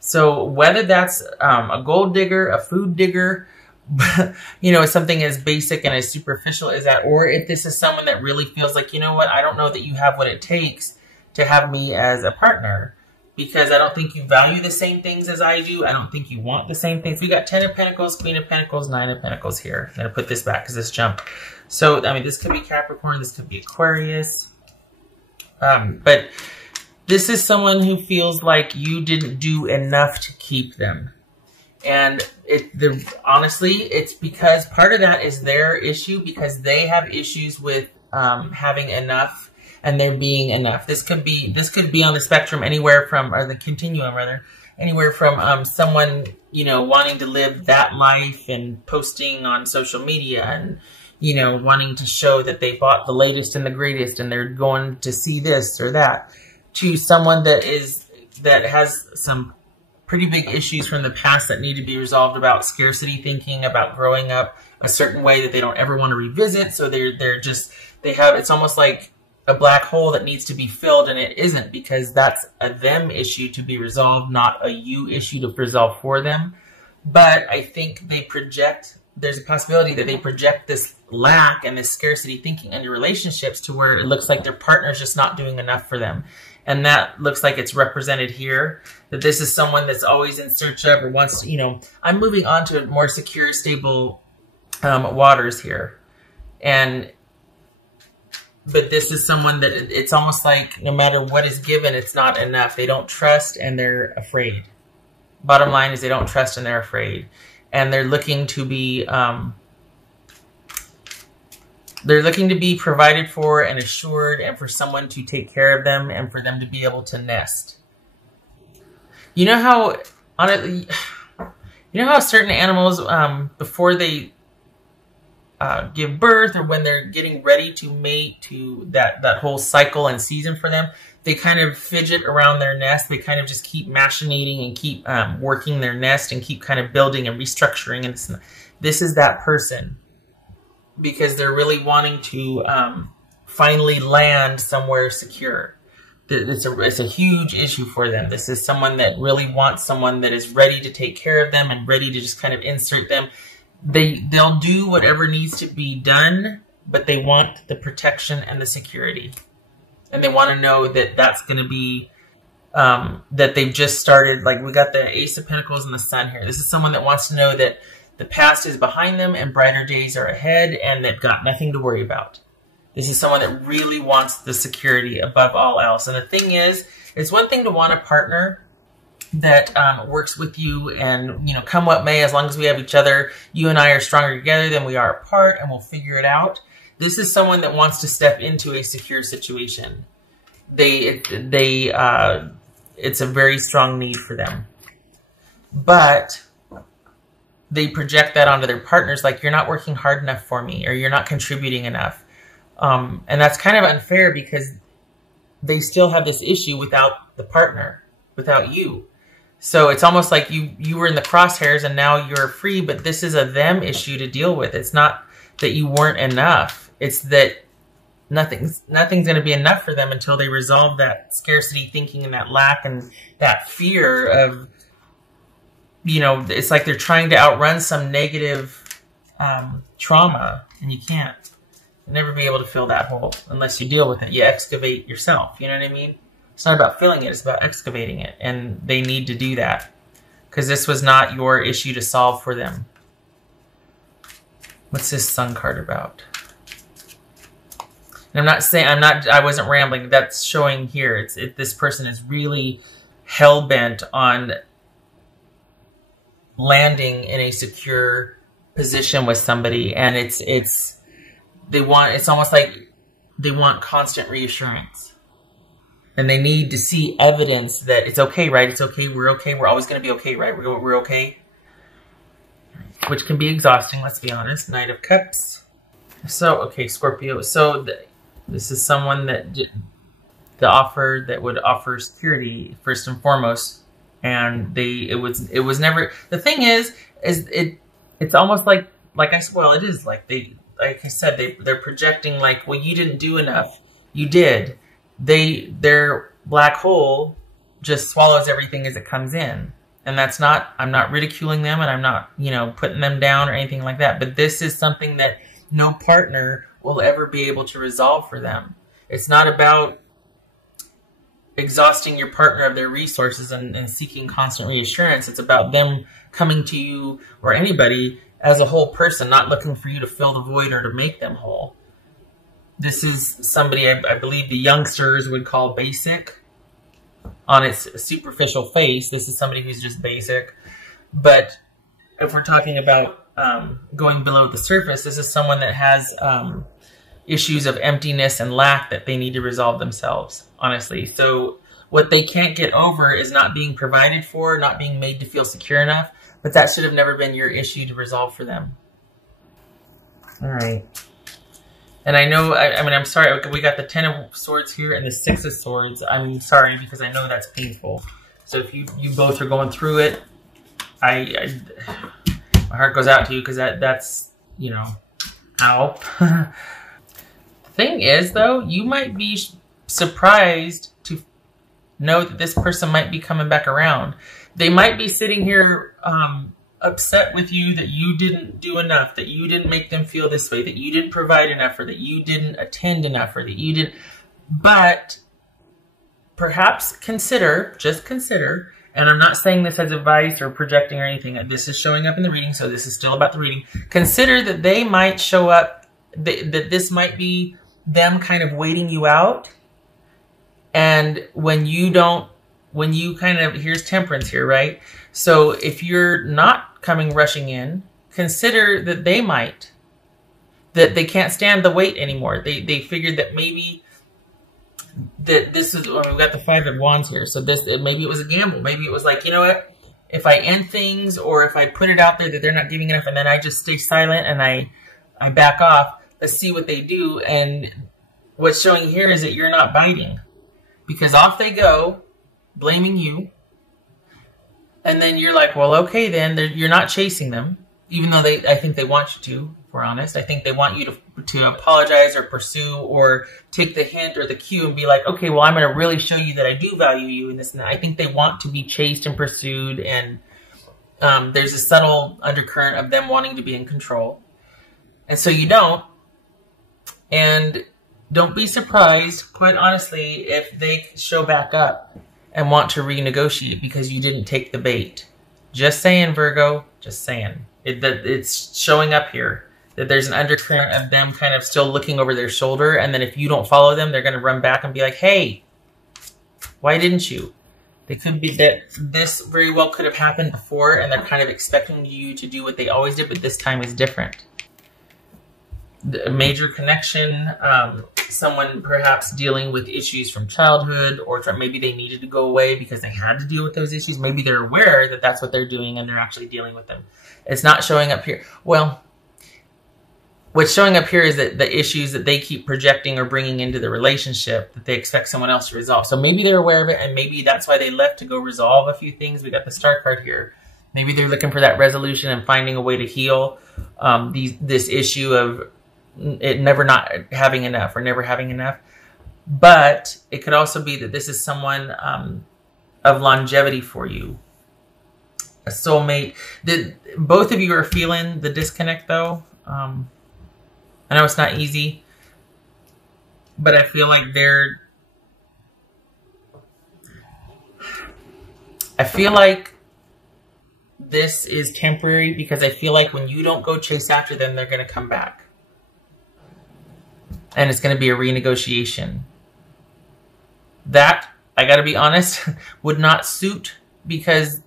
So whether that's a gold digger, a food digger, you know, something as basic and as superficial as that, or if this is someone that really feels like, you know what, I don't know that you have what it takes to have me as a partner, because I don't think you value the same things as I do. I don't think you want the same things. We got 10 of Pentacles, Queen of Pentacles, 9 of Pentacles here. I'm going to put this back because this jumped. So, I mean, this could be Capricorn. This could be Aquarius. But this is someone who feels like you didn't do enough to keep them. And honestly, it's because part of that is their issue, because they have issues with having enough and there being enough. This could be on the spectrum anywhere from, or the continuum rather, anywhere from someone, you know, wanting to live that life and posting on social media and, you know, wanting to show that they bought the latest and the greatest and they're going to see this or that, to someone that has some pretty big issues from the past that need to be resolved about scarcity thinking, about growing up a certain way that they don't ever want to revisit. So it's almost like a black hole that needs to be filled, and it isn't, because that's a them issue to be resolved, not a you issue to resolve for them. But I think there's a possibility that they project this lack and this scarcity thinking on your relationships to where it looks like their partner's just not doing enough for them. And that looks like it's represented here, that this is someone that's always in search of or wants to, you know, I'm moving on to more secure, stable waters here. But this is someone that it's almost like no matter what is given, it's not enough. They don't trust and they're afraid. Bottom line is they don't trust and they're afraid. And they're looking to be provided for and assured, and for someone to take care of them and for them to be able to nest. You know how certain animals, before they give birth, or when they're getting ready to mate, to that whole cycle and season for them, they kind of fidget around their nest. They kind of just keep machinating and keep working their nest and keep kind of building and restructuring. And this is that person, because they're really wanting to finally land somewhere secure. It's a huge issue for them. This is someone that really wants someone that is ready to take care of them and ready to just kind of insert them. They'll do whatever needs to be done, but they want the protection and the security. And they want to know that that's going to be, that they've just started. Like, we got the Ace of Pentacles and the Sun here. This is someone that wants to know that the past is behind them and brighter days are ahead, and they've got nothing to worry about. This is someone that really wants the security above all else. And the thing is, it's one thing to want a partner that works with you, and, you know, come what may, as long as we have each other, you and I are stronger together than we are apart, and we'll figure it out. This is someone that wants to step into a secure situation. It's a very strong need for them. But they project that onto their partners, like, you're not working hard enough for me, or you're not contributing enough. And that's kind of unfair, because they still have this issue without the partner, without you. So it's almost like you were in the crosshairs and now you're free, but this is a them issue to deal with. It's not that you weren't enough. It's that nothing's going to be enough for them until they resolve that scarcity thinking and that lack and that fear of, you know, it's like they're trying to outrun some negative trauma, and you can't. You'll never be able to fill that hole unless you deal with it. You excavate yourself, you know what I mean? It's not about filling it, it's about excavating it. And they need to do that, because this was not your issue to solve for them. What's this Sun card about? And I wasn't rambling. That's showing here. This person is really hell-bent on landing in a secure position with somebody. And it's almost like they want constant reassurance. And they need to see evidence that it's okay, right? It's okay, we're always going to be okay, right? We're okay. Which can be exhausting, let's be honest. Knight of Cups. So, okay, Scorpio. So, this is someone that would offer security, first and foremost. And it was never, the thing is it's almost like it is like like I said, they're projecting like, well, you didn't do enough. You did. Their black hole just swallows everything as it comes in. And that's not, I'm not ridiculing them, and I'm not, you know, putting them down or anything like that. But this is something that no partner will ever be able to resolve for them. It's not about exhausting your partner of their resources and seeking constant reassurance. It's about them coming to you or anybody as a whole person, not looking for you to fill the void or to make them whole. This is somebody I believe the youngsters would call basic. On its superficial face, this is somebody who's just basic. But if we're talking about going below the surface, this is someone that has issues of emptiness and lack that they need to resolve themselves, honestly. So what they can't get over is not being provided for, not being made to feel secure enough, but that should have never been your issue to resolve for them. All right. And I know, I mean, I'm sorry, we got the 10 of Swords here and the 6 of Swords. I'm sorry because I know that's painful. So if you both are going through it, my heart goes out to you because that's, you know, ow. The thing is, though, you might be surprised to know that this person might be coming back around. They might be sitting here upset with you that you didn't do enough, that you didn't make them feel this way, that you didn't provide enough, or that you didn't attend enough, or that you didn't. But perhaps consider, just consider, and I'm not saying this as advice or projecting or anything. This is showing up in the reading, so this is still about the reading. Consider that they might show up, that this might be them kind of waiting you out. And when you kind of, here's Temperance here, right? So if you're not coming rushing in, consider that they might. That they can't stand the wait anymore. They figured that maybe that this is, we've got the 5 of Wands here. So maybe it was a gamble. Maybe it was like, you know what? If I end things, or if I put it out there that they're not giving enough, and then I just stay silent and I back off, let's see what they do. And what's showing here is that you're not biting. Because off they go, blaming you. And then you're like, well, okay, then you're not chasing them, even though I think they want you to, if we're honest. I think they want you to apologize or pursue or take the hint or the cue and be like, okay, well, I'm going to really show you that I do value you in this and that. I think they want to be chased and pursued, and there's a subtle undercurrent of them wanting to be in control. And so you don't. And don't be surprised, quite honestly, if they show back up and want to renegotiate because you didn't take the bait. Just saying, Virgo. Just saying. It's showing up here that there's an undercurrent of them kind of still looking over their shoulder, and then if you don't follow them, they're going to run back and be like, hey, why didn't you? It could be that this very well could have happened before, and they're kind of expecting you to do what they always did, but this time is different. A major connection, someone perhaps dealing with issues from childhood, or maybe they needed to go away because they had to deal with those issues. Maybe they're aware that that's what they're doing and they're actually dealing with them. It's not showing up here. Well, what's showing up here is that the issues that they keep projecting or bringing into the relationship that they expect someone else to resolve. So maybe they're aware of it, and maybe that's why they left to go resolve a few things. We got the Star card here. Maybe they're looking for that resolution and finding a way to heal this issue of it never not having enough or never having enough. But it could also be that this is someone of longevity for you, a soulmate. Both of you are feeling the disconnect, though. I know it's not easy, but I feel like this is temporary, because I feel like when you don't go chase after them, they're going to come back. And it's going to be a renegotiation. That, I got to be honest, would not suit, because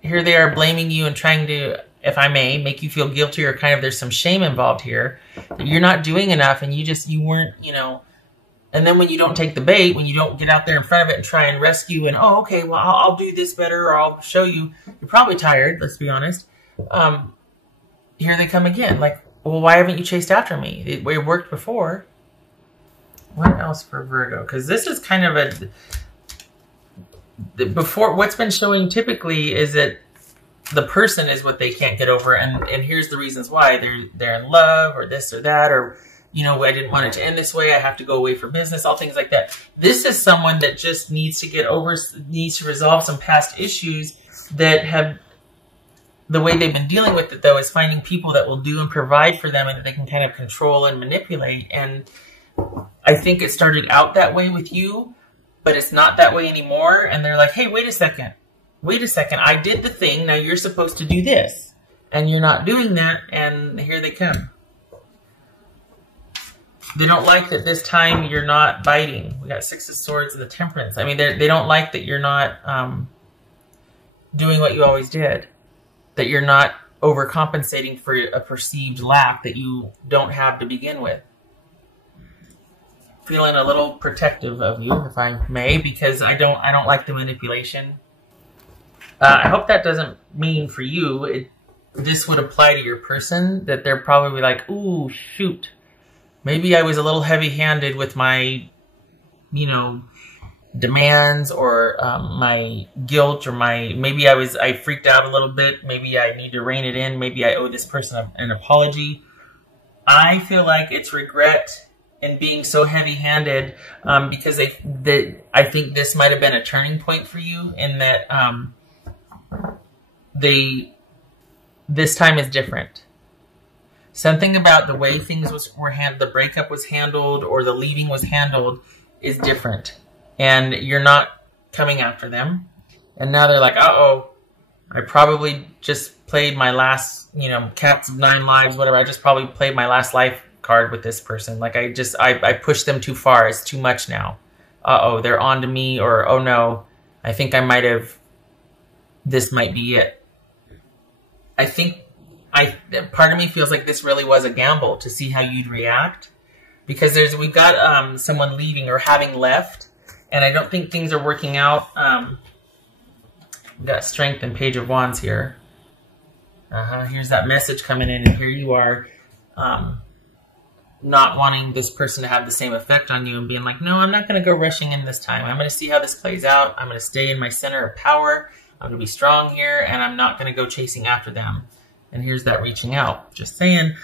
here they are blaming you and trying to, if I may, make you feel guilty, or kind of there's some shame involved here. That you're not doing enough, and you weren't, you know. And then when you don't take the bait, when you don't get out there in front of it and try and rescue and, oh, okay, well, I'll do this better, or I'll show you. You're probably tired, let's be honest. Here they come again. Like, well, why haven't you chased after me? It worked before. What else for Virgo? Because this is kind of before, what's been showing typically is that the person is what they can't get over, and here's the reasons why. They're in love, or this or that, or, you know, I didn't want it to end this way, I have to go away for business, all things like that. This is someone that just needs to get over, needs to resolve some past issues, that have, the way they've been dealing with it though is finding people that will do and provide for them and that they can kind of control and manipulate. And I think it started out that way with you, but it's not that way anymore. And they're like, hey, wait a second. I did the thing. Now you're supposed to do this. And you're not doing that. And here they come. They don't like that this time you're not biting. We got Six of Swords and the Temperance. I mean, they don't like that you're not doing what you always did. That you're not overcompensating for a perceived lack that you don't have to begin with. Feeling a little protective of you, if I may, because I don't like the manipulation. I hope that doesn't mean for you, this would apply to your person, that they're probably like, ooh, shoot. Maybe I was a little heavy-handed with my, demands or my guilt, or maybe I freaked out a little bit. Maybe I need to rein it in. Maybe I owe this person an apology. I feel like it's regret and being so heavy-handed because I think this might have been a turning point for you in that this time is different. Something about the way things were handled, the breakup was handled, or the leaving was handled, is different. And you're not coming after them. And now they're like, uh-oh, I probably just played my last, Cats of 9 Lives, whatever. I just probably played my last life card with this person. Like I pushed them too far. It's too much now. Uh-oh, they're on to me, or oh no, I think this might be it. I think part of me feels like this really was a gamble to see how you'd react, because we've got someone leaving or having left, and I don't think things are working out. We've got Strength and Page of Wands here. Here's that message coming in, and here you are not wanting this person to have the same effect on you and being like, no, I'm not going to go rushing in this time. I'm going to see how this plays out. I'm going to stay in my center of power. I'm going to be strong here, and I'm not going to go chasing after them. And here's that reaching out. Just saying.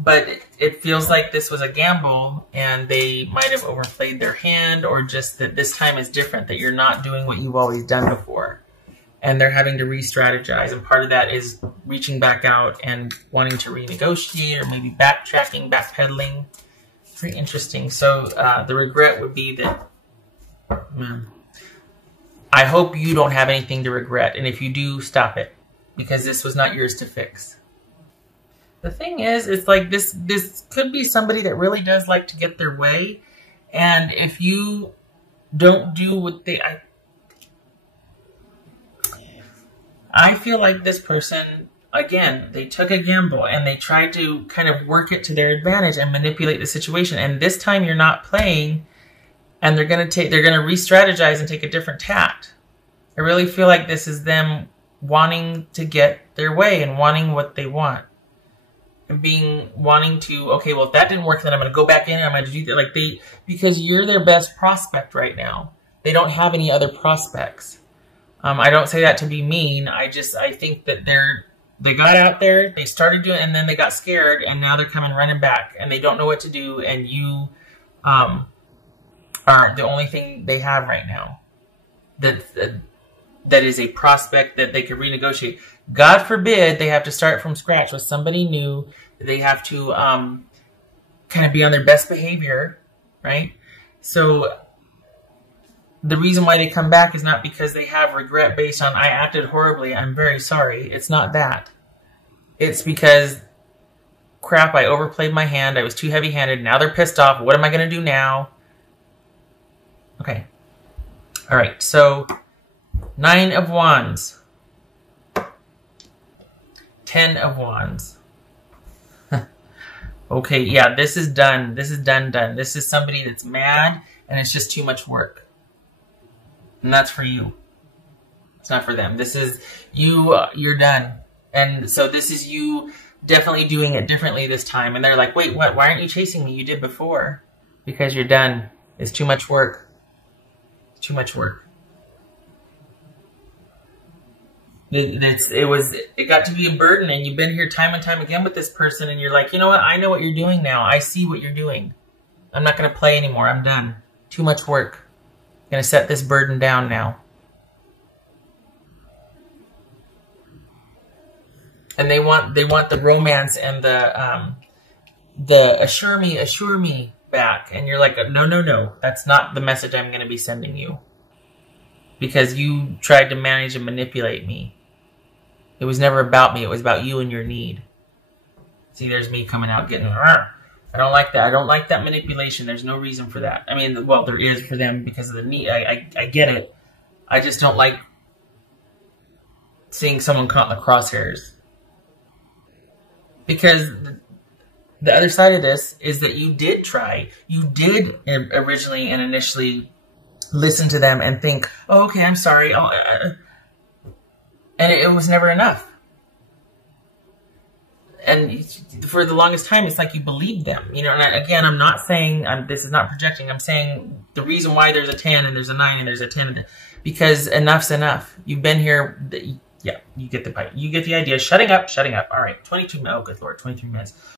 But it feels like this was a gamble, and they might have overplayed their hand, or just that this time is different, that you're not doing what you've always done before. And they're having to re-strategize, and part of that is reaching back out and wanting to renegotiate, or maybe backtracking, backpedaling. Very interesting. So the regret would be that, I hope you don't have anything to regret, and if you do, stop it, because this was not yours to fix. The thing is, it's like this could be somebody that really does like to get their way, and if you don't do what I feel like this person, again, they took a gamble and they tried to kind of work it to their advantage and manipulate the situation. And this time you're not playing, and they're gonna re-strategize and take a different tact. I really feel like this is them wanting to get their way and wanting what they want. And wanting to, okay, well, if that didn't work, then I'm going to go back in and I'm going to do that. Because you're their best prospect right now. They don't have any other prospects. I don't say that to be mean. I think that they got out there, they started doing it, and then they got scared, and now they're coming running back, and they don't know what to do, and you are the only thing they have right now that is a prospect that they could renegotiate. God forbid they have to start from scratch with somebody new. They have to kind of be on their best behavior, right? So the reason why they come back is not because they have regret based on, I acted horribly, I'm very sorry. It's not that. It's because, crap, I overplayed my hand. I was too heavy-handed. Now they're pissed off. What am I going to do now? Okay. All right, so 9 of Wands. 10 of Wands. Okay, yeah, this is done. This is done. This is somebody that's mad, and it's just too much work. And that's for you. It's not for them. This is you, you're done. And so this is you definitely doing it differently this time. And they're like, wait, what? Why aren't you chasing me? You did before. Because you're done. It's too much work. It's too much work. It got to be a burden, and you've been here time and time again with this person, and you're like, you know what? I know what you're doing now. I see what you're doing. I'm not going to play anymore. I'm done. Too much work. I'm going to set this burden down now. And they want the romance and the assure me back. And you're like, no, that's not the message I'm going to be sending you. Because you tried to manage and manipulate me. It was never about me. It was about you and your need. See, there's me coming out getting, I don't like that. I don't like that manipulation. There's no reason for that. I mean, well, there is for them because of the need. I get it. I just don't like seeing someone caught in the crosshairs. Because the other side of this is that you did try. You did originally and initially listen to them and think, oh, okay, I'm sorry. And it was never enough. And for the longest time, it's like you believed them. You know, and again, I'm not saying, this is not projecting. I'm saying the reason why there's a 10 and there's a 9 and there's a 10, because enough's enough. You've been here. Yeah, you get the idea. Shutting up. All right, 22 minutes. Oh, good Lord, 23 minutes.